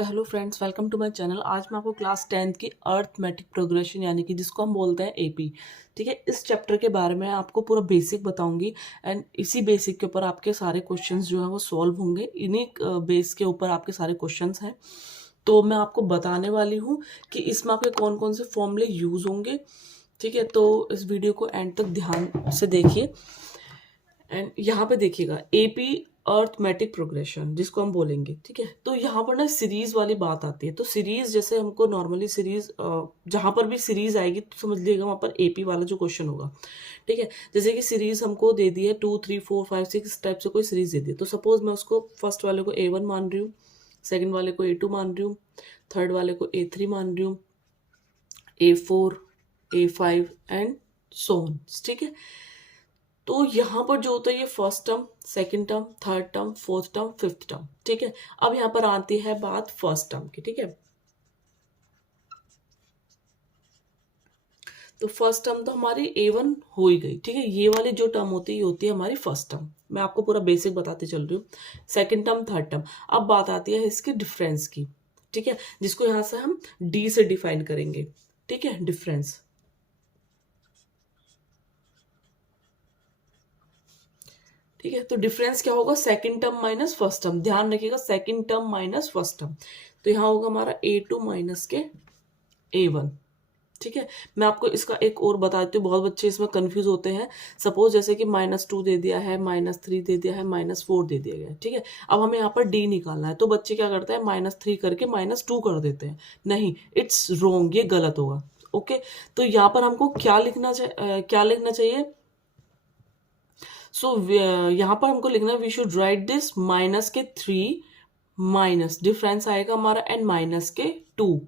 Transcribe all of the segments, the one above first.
तो hello friends, welcome to my channel. आज मैं आपको क्लास 10th की अर्थमेटिक प्रोग्रेशन यानी कि जिसको हम बोलते हैं एपी, ठीक है, इस चैप्टर के बारे में आपको पूरा बेसिक बताऊंगी। एंड इसी बेसिक के ऊपर आपके सारे क्वेश्चंस जो हैं वो सॉल्व होंगे। इन्हीं बेस के ऊपर आपके सारे क्वेश्चंस हैं। तो मैं आपको बताने वाली हूँ कि इसमें आपके कौन कौन से फॉर्मूले यूज होंगे, ठीक है। तो इस वीडियो को एंड तक ध्यान से देखिए। एंड यहाँ पे देखिएगा एपी अर्थमेटिक प्रोग्रेशन जिसको हम बोलेंगे, ठीक है। तो यहाँ पर ना सीरीज वाली बात आती है। तो सीरीज जैसे हमको नॉर्मली सीरीज जहाँ पर भी सीरीज आएगी तो समझ लीजिएगा वहाँ पर एपी वाला जो क्वेश्चन होगा, ठीक है। जैसे कि सीरीज हमको दे दी है 2 3 4 5 6 टाइप से कोई सीरीज दे दी है। तो सपोज मैं उसको फर्स्ट वाले को A1 मान रही हूँ, सेकेंड वाले को A2 मान रही हूँ, थर्ड वाले को A3 मान रही हूँ, A4 A5 and so on, ठीक है। तो यहाँ पर जो होता है ये first term, second term, third term, fourth term, fifth term, ठीक है। अब यहाँ पर आती है बात फर्स्ट टर्म की, ठीक है। तो फर्स्ट टर्म तो हमारी A1 हो ही गई, ठीक है। ये वाली जो टर्म होती है ये होती है हमारी फर्स्ट टर्म। मैं आपको पूरा बेसिक बताते चल रही हूँ। Second term, third term. अब बात आती है इसकी डिफरेंस की, ठीक है, जिसको यहाँ से हम डी से डिफाइन करेंगे, ठीक है, डिफरेंस। ठीक है, तो डिफरेंस क्या होगा, second term minus first term. ध्यान रखिएगा, second term minus first term. तो यहाँ होगा हमारा A2 माइनस के A1, ठीक है। मैं आपको इसका एक और बता देती हूँ, बहुत बच्चे इसमें कंफ्यूज होते हैं। सपोज जैसे कि -2 दे दिया है, -3 दे दिया है, -4 दे दिया गया, ठीक है। अब हमें यहाँ पर डी निकालना है। तो बच्चे क्या करते हैं, -3 करके -2 कर देते हैं। नहीं, इट्स रॉन्ग, ये गलत होगा। ओके, तो यहाँ पर हमको क्या लिखना चाहिए। सो यहाँ पर हमको लिखना है we should write this -3 minus difference आएगा हमारा एंड -2,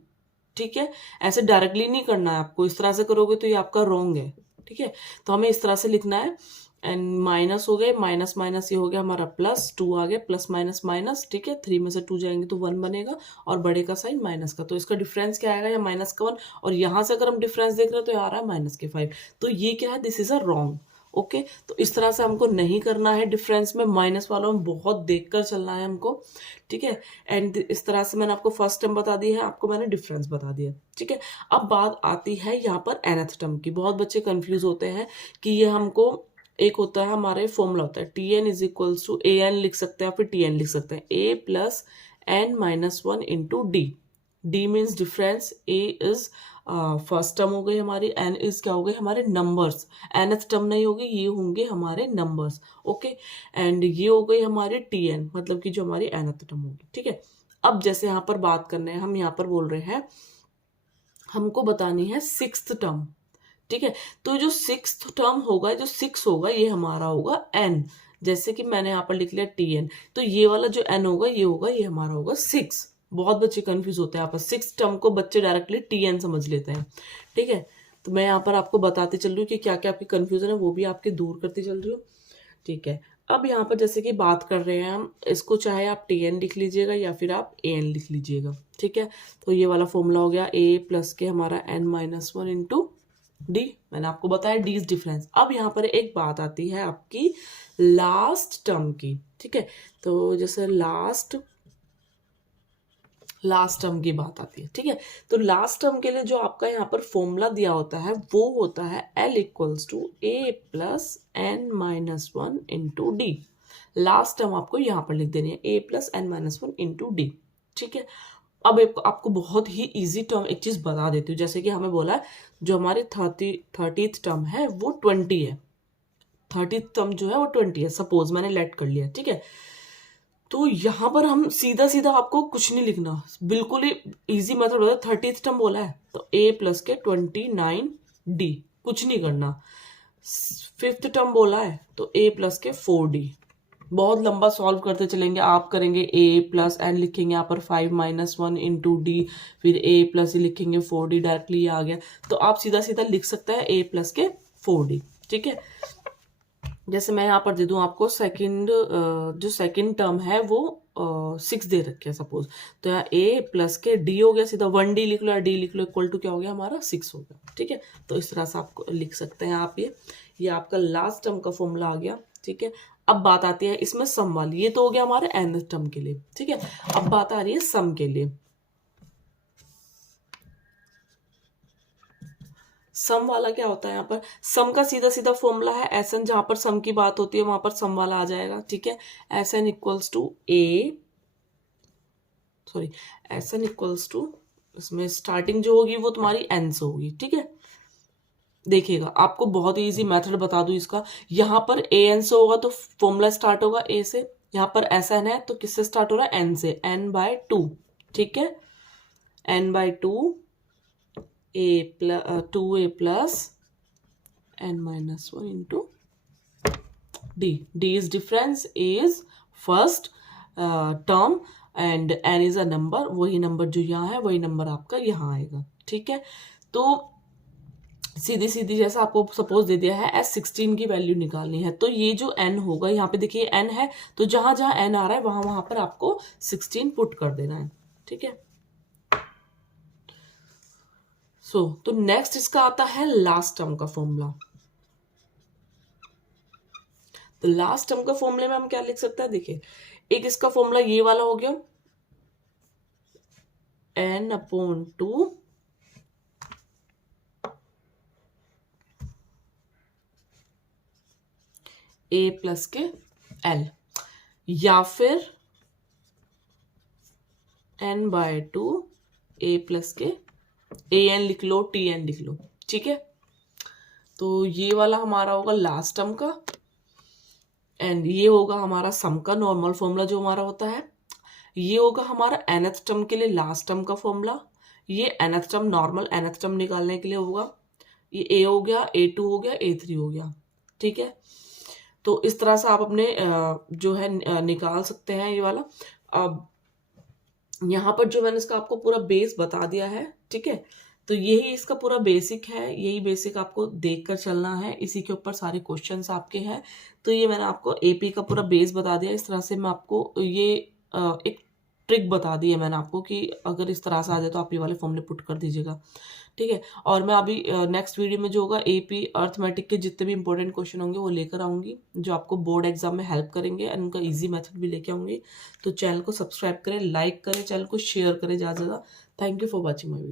ठीक है। ऐसे डायरेक्टली नहीं करना है आपको, इस तरह से करोगे तो ये आपका रॉन्ग है, ठीक है। तो हमें इस तरह से लिखना है एंड माइनस हो गए, माइनस माइनस ये हो गया हमारा +2 आ गया, प्लस माइनस माइनस, ठीक है। 3 में से 2 जाएंगे तो 1 बनेगा और बड़े का साइन माइनस का। तो इसका डिफरेंस क्या आएगा, या माइनस का 1। और यहाँ से अगर हम डिफरेंस देख रहे हैं तो आ रहा है -5। तो ये क्या है, this is a wrong. Okay, तो इस तरह से हमको नहीं करना है। डिफरेंस में माइनस वालों में बहुत देखकर चलना है हमको, ठीक है। एंड इस तरह से मैंने आपको फर्स्ट टर्म बता दी है, आपको मैंने डिफरेंस बता दिया, ठीक है। अब बात आती है यहाँ पर nth टर्म की। बहुत बच्चे कंफ्यूज होते हैं कि ये हमको एक होता है हमारे फॉर्मूला होता है Tn is equals to an लिख सकते हैं, फिर Tn लिख सकते हैं a plus n minus 1 into D. D means difference, A is first term हो गई हमारी, एन इज क्या हो गई हमारे नंबर्स। nth टर्म नहीं होगी, ये होंगे हमारे नंबर्स। ओके, एंड ये हो गई हमारी Tn, मतलब कि जो हमारी nth टर्म होगी, ठीक है। अब जैसे यहाँ पर बात करने हैं, हम यहाँ पर बोल रहे हैं हमको बतानी है सिक्स्थ टर्म, ठीक है। तो जो सिक्स्थ टर्म होगा, जो 6 होगा, ये हमारा होगा n। जैसे कि मैंने यहाँ पर लिख लिया Tn, तो ये वाला जो n होगा ये हमारा होगा 6। बहुत बच्चे कंफ्यूज होते हैं आपस, सिक्स टर्म को बच्चे डायरेक्टली Tn समझ लेते हैं, ठीक है। तो मैं यहाँ पर आपको बताते चल रही हूँ कि क्या क्या आपकी कंफ्यूजन है, वो भी आपके दूर करती चल रही हूँ, ठीक है। अब यहाँ पर जैसे कि बात कर रहे हैं हम, इसको चाहे आप Tn लिख लीजिएगा या फिर आप An लिख लीजिएगा, ठीक है। तो ये वाला फॉर्मूला हो गया a प्लस के हमारा n-1 इंटू डी। मैंने आपको बताया डी इज डिफरेंस। अब यहाँ पर एक बात आती है आपकी लास्ट टर्म की, ठीक है। तो जैसे लास्ट टर्म की बात आती है, ठीक है। तो लास्ट टर्म के लिए जो आपका यहाँ पर फॉर्मूला दिया होता है वो होता है L equals to a plus n-1 into D. Last term आपको यहाँ पर लिख देनी है a plus n-1 into D, ठीक है। अब आपको बहुत ही इजी टर्म एक चीज बता देती हूँ। जैसे कि हमें बोला है जो हमारी 30th टर्म है वो 20 है, 30th टर्म जो है वो 20 है, सपोज मैंने लेट कर लिया, ठीक है। तो यहाँ पर हम सीधा सीधा आपको कुछ नहीं लिखना, बिल्कुल ही इजी मेथड होता है। 30th टर्म बोला है तो a प्लस के 29d, कुछ नहीं करना। फिफ्थ टर्म बोला है तो a प्लस के 4d। बहुत लंबा सॉल्व करते चलेंगे, आप करेंगे a प्लस एन लिखेंगे यहाँ पर 5-1 इंटू डी, फिर a प्लस लिखेंगे 4d, डायरेक्टली ये आ गया। तो आप सीधा सीधा लिख सकते हैं a प्लस के 4d, ठीक है। जैसे मैं यहाँ पर दे दूं आपको जो सेकंड टर्म है वो 6 दे रखे है सपोज। तो यहाँ a प्लस के d हो गया, सीधा 1d लिख लो या d लिख लो, इक्वल टू क्या हो गया हमारा 6 हो गया, ठीक है। तो इस तरह से आपको लिख सकते हैं आप। ये आपका लास्ट टर्म का फॉर्मूला आ गया, ठीक है। अब बात आती है इसमें सम वाली, ये तो हो गया हमारे nth टर्म के लिए, ठीक है। अब बात आ रही है सम के लिए। सम वाला क्या होता है, यहाँ पर सम का सीधा सीधा फॉर्मूला है एस एन, जहां पर सम की बात होती है वहां पर सम वाला आ जाएगा, ठीक है। एस एन इक्वल्स टू इसमें स्टार्टिंग जो होगी वो तुम्हारी एन से होगी, ठीक है। देखिएगा आपको बहुत ही इजी मेथड बता दूं इसका, यहाँ पर ए एन से होगा तो फॉर्मूला स्टार्ट होगा ए से, यहाँ पर एस एन है तो किससे स्टार्ट हो रहा है, एन से, एन बाय टू, ठीक है। N by two A plus N minus one into D. D is difference, A is first term and N is a number, वही नंबर जो यहाँ है वही नंबर आपका यहाँ आएगा, ठीक है। तो सीधी सीधी जैसा आपको सपोज दे दिया है S16 की वैल्यू निकालनी है, तो ये जो n होगा, यहाँ पे देखिए n है, तो जहां जहां n आ रहा है वहां वहां पर आपको 16 पुट कर देना है, ठीक है। तो नेक्स्ट इसका आता है लास्ट टर्म का फॉर्मूला। तो लास्ट टर्म का फॉर्मूले में हम क्या लिख सकते हैं, देखिए एक इसका फॉर्मूला ये वाला हो गया, n/2 a प्लस के l, या फिर n/2 a प्लस के an लिख लो, tn लिख लो, ठीक है। तो ये वाला हमारा होगा लास्ट टर्म का, एंड ये होगा हमारा सम का नॉर्मल फॉर्मूला जो हमारा होता है। ये होगा हमारा nth टर्म के लिए लास्ट टर्म का फॉर्मूला, ये nth term normal nth term निकालने के लिए होगा। ये a हो गया, a2 हो गया, a3 हो गया, ठीक है। तो इस तरह से आप अपने जो है निकाल सकते हैं ये वाला। अब यहाँ पर जो मैंने इसका आपको पूरा बेस बता दिया है, ठीक है। तो यही इसका पूरा बेसिक है, यही बेसिक आपको देख कर चलना है, इसी के ऊपर सारे क्वेश्चंस आपके हैं। तो ये मैंने आपको एपी का पूरा बेस बता दिया। इस तरह से मैं आपको ये एक ट्रिक बता दी है मैंने आपको कि अगर इस तरह से आ जाए तो आप ये वाले फॉर्मूले पुट कर दीजिएगा, ठीक है। और मैं अभी नेक्स्ट वीडियो में जो होगा एपी अर्थमेटिक के जितने भी इंपॉर्टेंट क्वेश्चन होंगे वो लेकर आऊँगी, जो आपको बोर्ड एग्जाम में हेल्प करेंगे, और उनका ईजी मेथड भी लेके आऊँगी। तो चैनल को सब्सक्राइब करें, लाइक करें, चैनल को शेयर करें ज़्यादा से ज़्यादा। Thank you for watching my video.